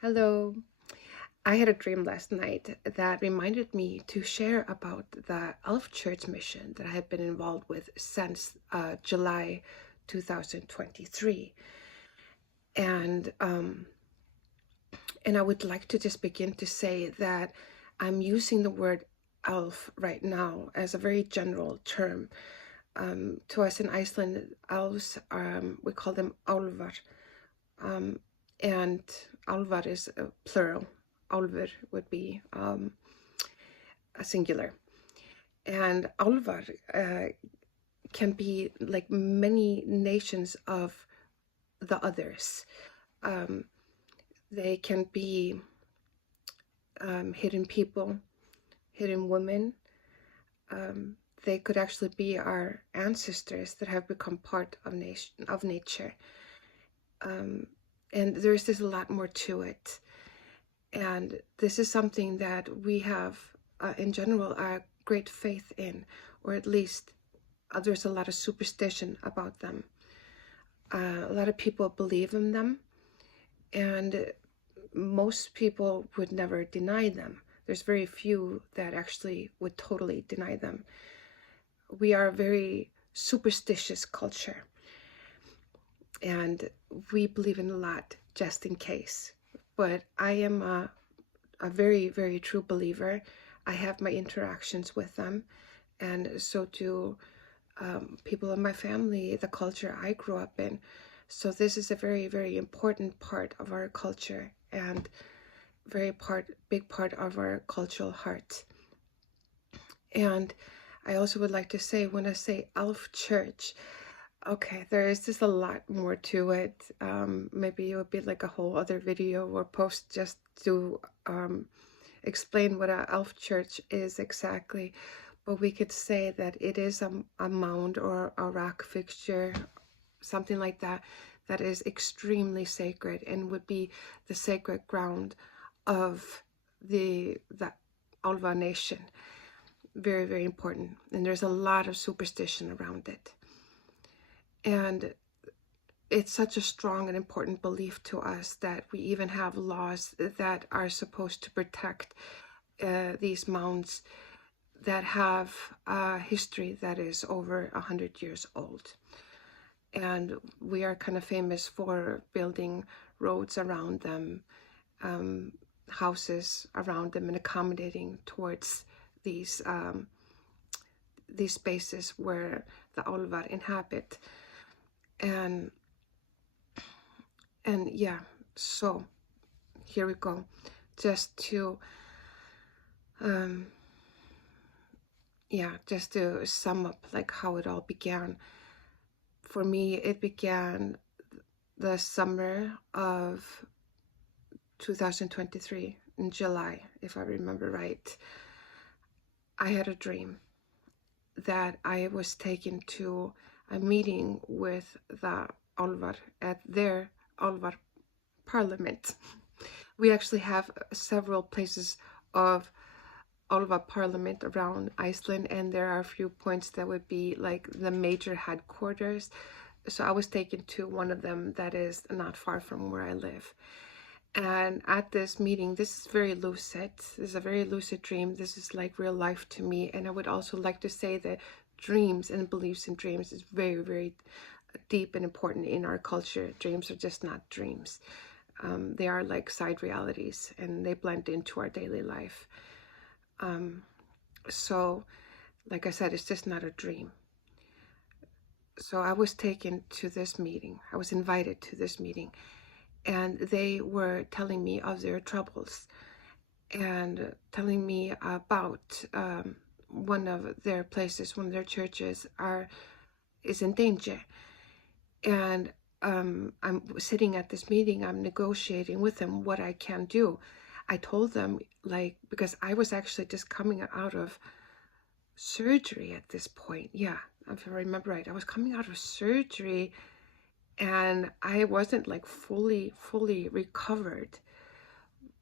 Hello. I had a dream last night that reminded me to share about the Elf Church mission that I have been involved with since July 2023. And and I would like to just begin to say that I'm using the word elf right now as a very general term. To us in Iceland, elves, we call them álfar, um, and álfar is plural. Álfur would be a singular. And álfar can be like many nations of the others. Um, they can be hidden people, hidden women. They could actually be our ancestors that have become part of nature. Um, and there's just a lot more to it. And this is something that we have, in general, a great faith in, or at least there's a lot of superstition about them. A lot of people believe in them, and most people would never deny them. There's very few that actually would totally deny them. We are a very superstitious culture, and we believe in a lot just in case. But I am a very, very true believer. I have my interactions with them, and so do people in my family, the culture I grew up in. So this is a very, very important part of our culture and big part of our cultural heart. And I also would like to say, when I say Elf Church, okay, there is just a lot more to it. Maybe it would be like a whole other video or post just to explain what a elf church is exactly, but we could say that it is a mound or a rock fixture, something like that, that is extremely sacred and would be the sacred ground of the Alva nation. Very, very important. And there's a lot of superstition around it. And it's such a strong and important belief to us that we even have laws that are supposed to protect these mounds that have a history that is over 100 years old. And we are kind of famous for building roads around them, houses around them, and accommodating towards these spaces where the Álfar inhabit. And yeah, so here we go. Just to just to sum up like how it all began. For me, it began the summer of 2023 in July, if I remember right. I had a dream that I was taken to a meeting with the Álfar at their Álfar parliament. We actually have several places of Álfar parliament around Iceland, and there are a few points that would be like the major headquarters. So I was taken to one of them that is not far from where I live. And at this meeting, this is very lucid. This is a very lucid dream. This is like real life to me. And I would also like to say that dreams and beliefs in dreams is very, very deep and important in our culture. Dreams are just not dreams. They are like side realities, and they blend into our daily life. So, like I said, it's just not a dream. So I was taken to this meeting. I was invited to this meeting, and they were telling me of their troubles and telling me about one of their places, one of their churches is in danger. And I'm sitting at this meeting, I'm negotiating with them what I can do. I told them, like, because I was actually just coming out of surgery at this point. Yeah, if I remember right, I was coming out of surgery and I wasn't like fully recovered.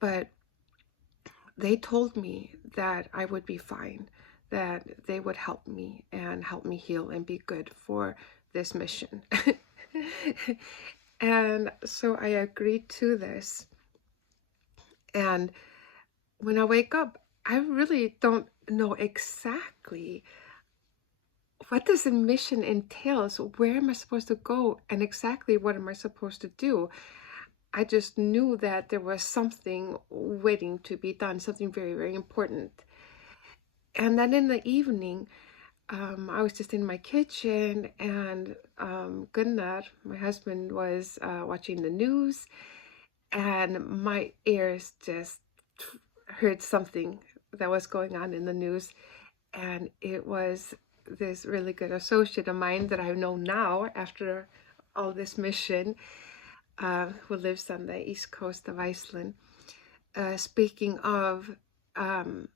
But they told me that I would be fine, that they would help me and help me heal and be good for this mission. And so I agreed to this. And when I wake up, I really don't know exactly what does a mission entail. So where am I supposed to go and exactly what am I supposed to do? I just knew that there was something waiting to be done, something very, very important. And then in the evening, I was just in my kitchen, and Gunnar, my husband, was watching the news, and my ears just heard something that was going on in the news, and it was this really good associate of mine that I know now after all this mission, who lives on the east coast of Iceland, speaking of um,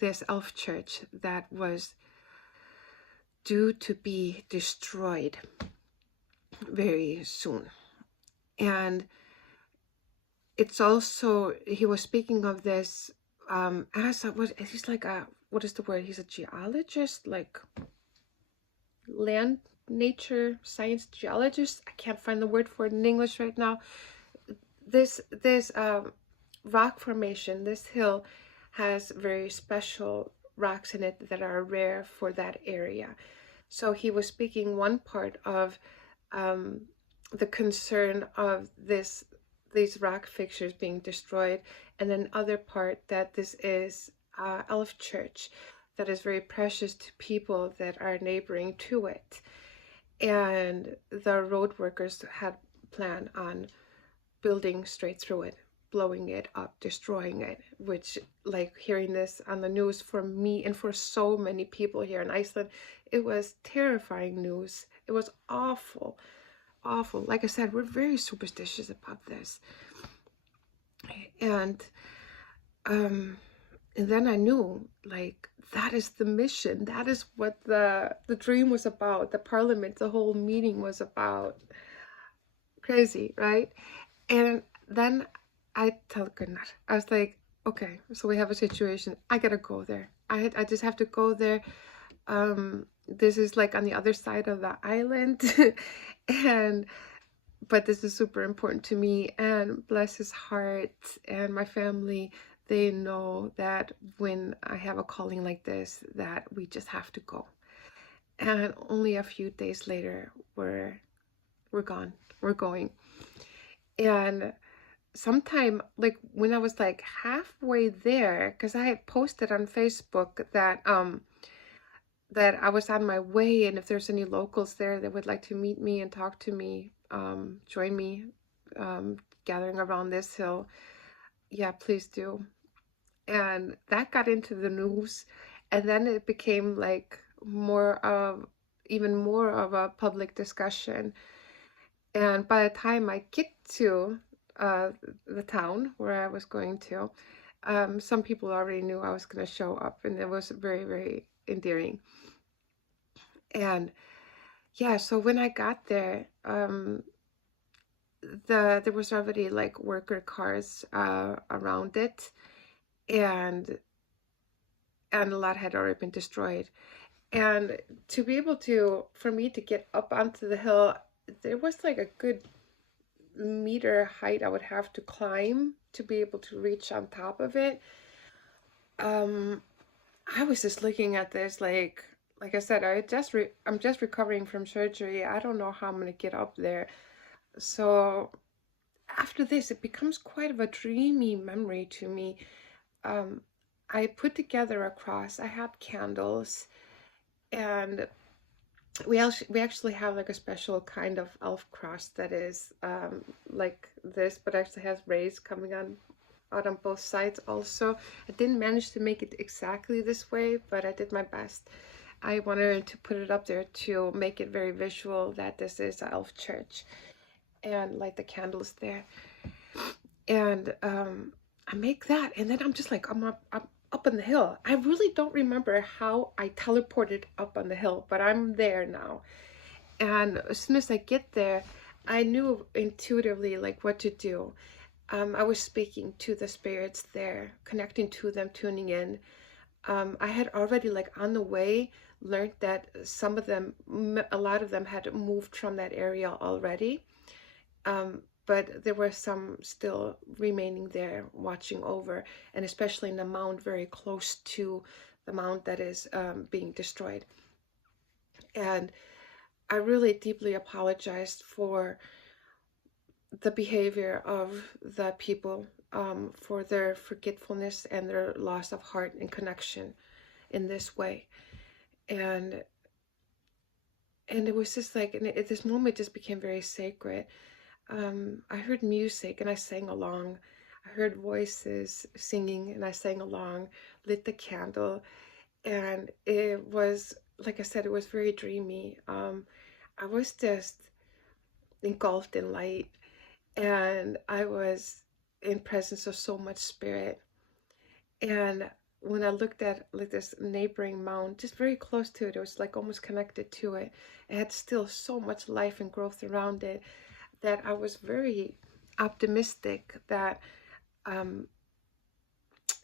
this elf church that was due to be destroyed very soon. And it's also, he was speaking of this as a, what, he's like a, what is the word? He's a geologist, like land nature science geologist. I can't find the word for it in English right now. This rock formation, this hill, has very special rocks in it that are rare for that area. So he was speaking one part of the concern of these rock fixtures being destroyed, and then other part that this is elf church that is very precious to people that are neighboring to it. And the road workers had planned on building straight through it, blowing it up, destroying it, which, like, hearing this on the news for me and for so many people here in Iceland, it was terrifying news. It was awful, awful. Like I said, we're very superstitious about this. And and then I knew, like, that is the mission. That is what the dream was about. The parliament, the whole meeting was about. Crazy, right? And then I tell Gunnar, I was like, okay, so we have a situation. I gotta go there. I just have to go there. This is like on the other side of the island, and but this is super important to me. And bless his heart and my family, they know that when I have a calling like this, that we just have to go. And only a few days later, we're gone. We're going. And sometime, like when I was like halfway there, because I had posted on Facebook that I was on my way, and if there's any locals there that would like to meet me and talk to me, join me, gathering around this hill, yeah, please do. And that got into the news, and then it became like even more of a public discussion. And by the time I get to the town where I was going to, some people already knew I was going to show up, and it was very, very endearing. And yeah, so when I got there, there was already like worker cars around it, and a lot had already been destroyed. And to be able to, for me to get up onto the hill, there was like a good meter height I would have to climb to be able to reach on top of it. I was just looking at this like I said, I'm just recovering from surgery. I don't know how I'm gonna get up there. So after this, it becomes quite of a dreamy memory to me. I put together a cross. I have candles, and we actually have like a special kind of elf cross that is like this, but actually has rays coming out on both sides also. I didn't manage to make it exactly this way, but I did my best. I wanted to put it up there to make it very visual that this is an elf church, and light the candles there. And I make that, and then I'm just like, I'm up on the hill. I really don't remember how I teleported up on the hill, but I'm there now. And as soon as I get there, I knew intuitively like what to do. I was speaking to the spirits there, connecting to them, tuning in. I had already, like on the way, learned that some of them, a lot of them had moved from that area already. but there were some still remaining there watching over, and especially in the mound very close to the mound that is being destroyed. And I really deeply apologized for the behavior of the people, for their forgetfulness and their loss of heart and connection in this way. And it was just like, and this moment just became very sacred. I heard music and I sang along. I heard voices singing and I sang along, lit the candle, and it was, like I said, it was very dreamy. I was just engulfed in light, and I was in presence of so much spirit. And when I looked at like this neighboring mound, just very close to it, it was like almost connected to it. It had still so much life and growth around it that I was very optimistic that um,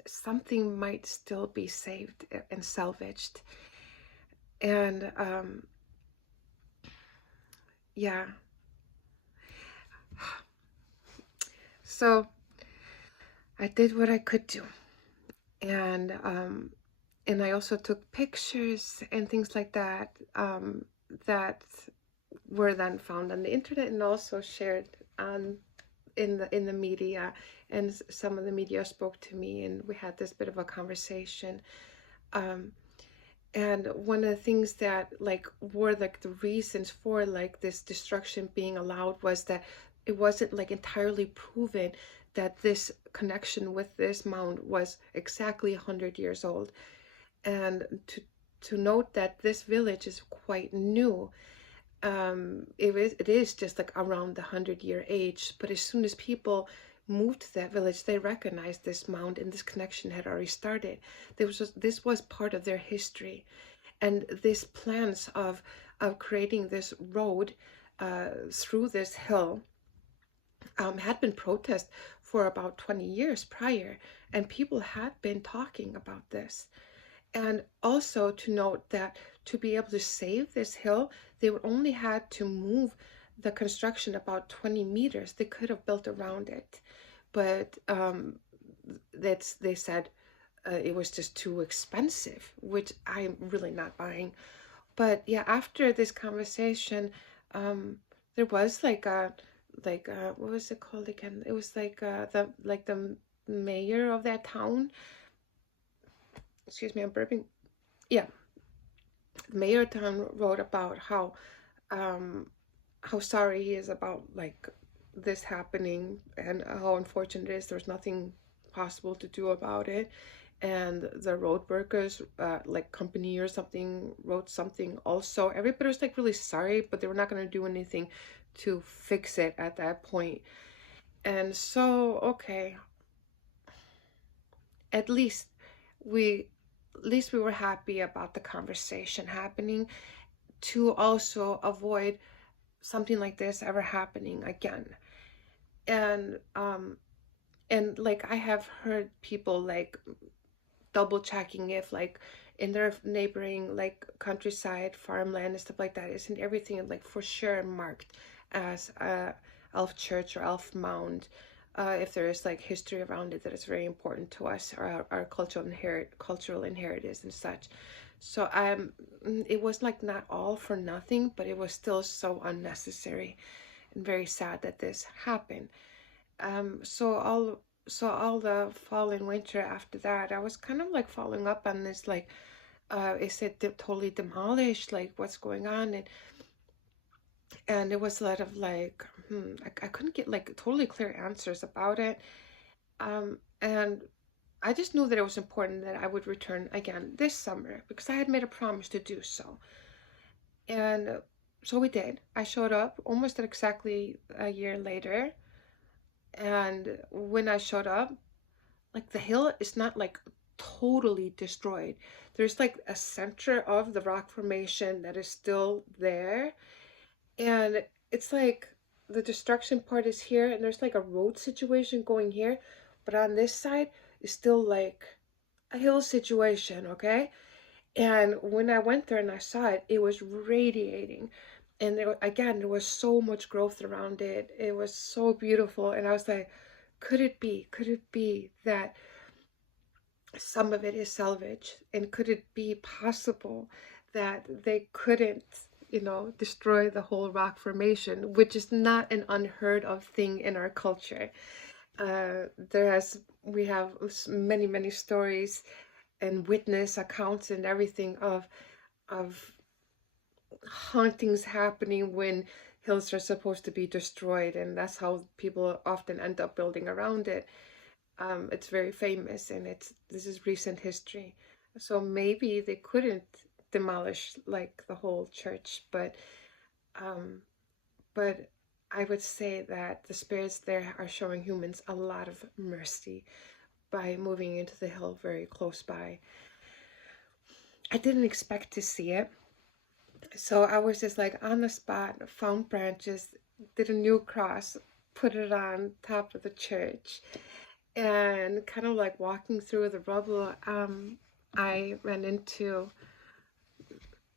something might still be saved and salvaged. And yeah, so I did what I could do. And I also took pictures and things like that, that were then found on the internet and also shared on in the media. And some of the media spoke to me, and we had this bit of a conversation. Um, and one of the things that like were like the reasons for like this destruction being allowed was that it wasn't like entirely proven that this connection with this mound was exactly 100 years old. And to note that this village is quite new. It is just like around the 100-year age, but as soon as people moved to that village, they recognized this mound and this connection had already started. This was part of their history, and these plans of creating this road through this hill had been protested for about 20 years prior, and people had been talking about this. And also to note that to be able to save this hill, they would only had to move the construction about 20 meters. They could have built around it, but they said it was just too expensive, which I'm really not buying. But yeah, after this conversation, there was what was it called again? It was the mayor of that town. Excuse me, I'm burping. Yeah, Mayor Town wrote about how sorry he is about like this happening, and how unfortunate it is. There's nothing possible to do about it. And the road workers, like company or something, wrote something also. Everybody was like really sorry, but they were not going to do anything to fix it at that point. And so, okay, at least we we were happy about the conversation happening, to also avoid something like this ever happening again. And like I have heard people like double checking if like in their neighboring like countryside farmland and stuff like that, isn't everything like for sure marked as a elf church or elf mound, if there is like history around it that is very important to us, or our cultural inheritance and such. So it was like not all for nothing, but it was still so unnecessary and very sad that this happened. So all the fall and winter after that, I was kind of like following up on this, like, is it totally demolished? Like, what's going on? And it was a lot of like, I couldn't get like totally clear answers about it. And I just knew that it was important that I would return again this summer because I had made a promise to do so. And so we did. I showed up almost at exactly a year later. And when I showed up, like the hill is not like totally destroyed. There's like a center of the rock formation that is still there. And it's like the destruction part is here, and there's like a road situation going here. But on this side is still like a hill situation, okay? And when I went there and I saw it, it was radiating. And again, there was so much growth around it. It was so beautiful. And I was like, could it be that some of it is salvage? And could it be possible that they couldn't, destroy the whole rock formation, which is not an unheard of thing in our culture? We have many, many stories and witness accounts and everything of hauntings happening when hills are supposed to be destroyed, and that's how people often end up building around it. It's very famous, and this is recent history. So maybe they couldn't demolish like the whole church, um, but I would say that the spirits there are showing humans a lot of mercy by moving into the hill very close by. I didn't expect to see it. So I was just like on the spot, found branches, did a new cross, put it on top of the church, and kind of like walking through the rubble, I ran into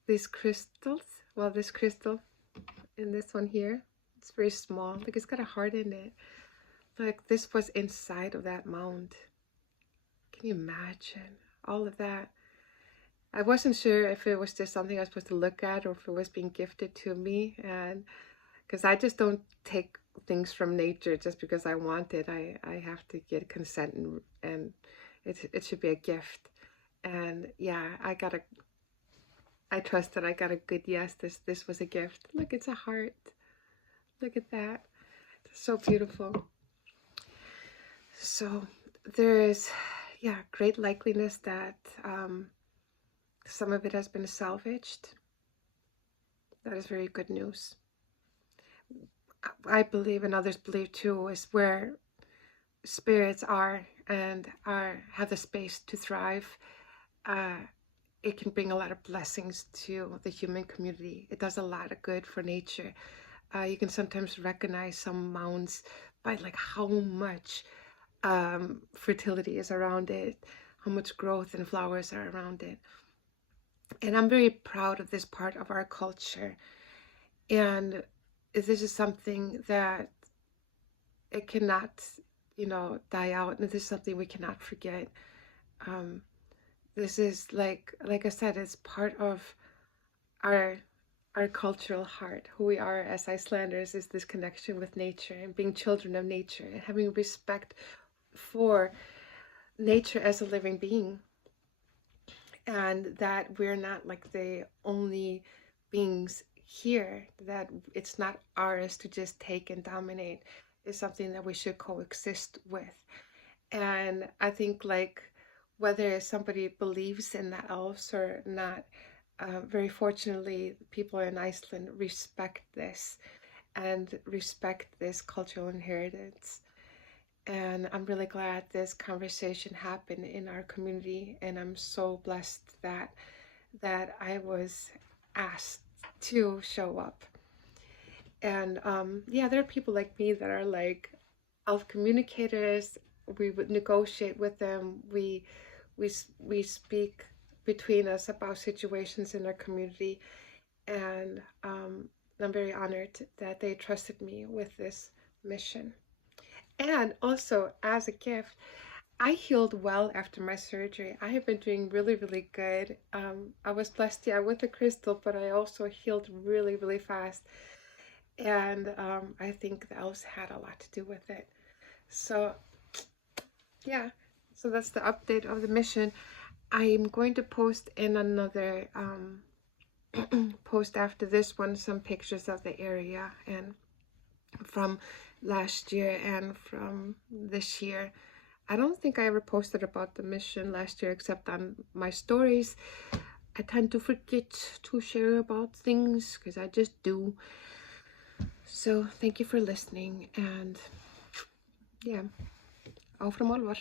these crystals. Well, this crystal and this one here, it's very small. Like it's got a heart in it. Like this was inside of that mound. Can you imagine all of that? I wasn't sure if it was just something I was supposed to look at or if it was being gifted to me. And because I just don't take things from nature just because I want it. I have to get consent, and it should be a gift. And yeah, I trust that I got a good yes. This was a gift. Look, it's a heart. Look at that. It's so beautiful. So there is, yeah, great likeliness that some of it has been salvaged. That is very good news. I believe, and others believe too, is where spirits are and have the space to thrive. It can bring a lot of blessings to the human community. It does a lot of good for nature. You can sometimes recognize some mounds by like how much fertility is around it, how much growth and flowers are around it. And I'm very proud of this part of our culture. And this is something that it cannot, die out. And this is something we cannot forget. This is like I said, it's part of our cultural heart. Who we are as Icelanders is this connection with nature and being children of nature and having respect for nature as a living being. And that we're not like the only beings here, that it's not ours to just take and dominate. It's something that we should coexist with. And I think like whether somebody believes in the elves or not, very fortunately, people in Iceland respect this and respect this cultural inheritance. And I'm really glad this conversation happened in our community, and I'm so blessed that I was asked to show up. And yeah, there are people like me that are like elf communicators. We would negotiate with them. We speak between us about situations in our community, and I'm very honored that they trusted me with this mission. And also, as a gift, I healed well after my surgery. I have been doing really, really good. I was blessed, yeah, with the crystal, but I also healed really, really fast. And I think the elves had a lot to do with it. So, yeah, so that's the update of the mission. I'm going to post in another post after this one some pictures of the area and from last year and from this year. I don't think I ever posted about the mission last year except on my stories. I tend to forget to share about things because I just do. So thank you for listening, and yeah, áfram Álfar.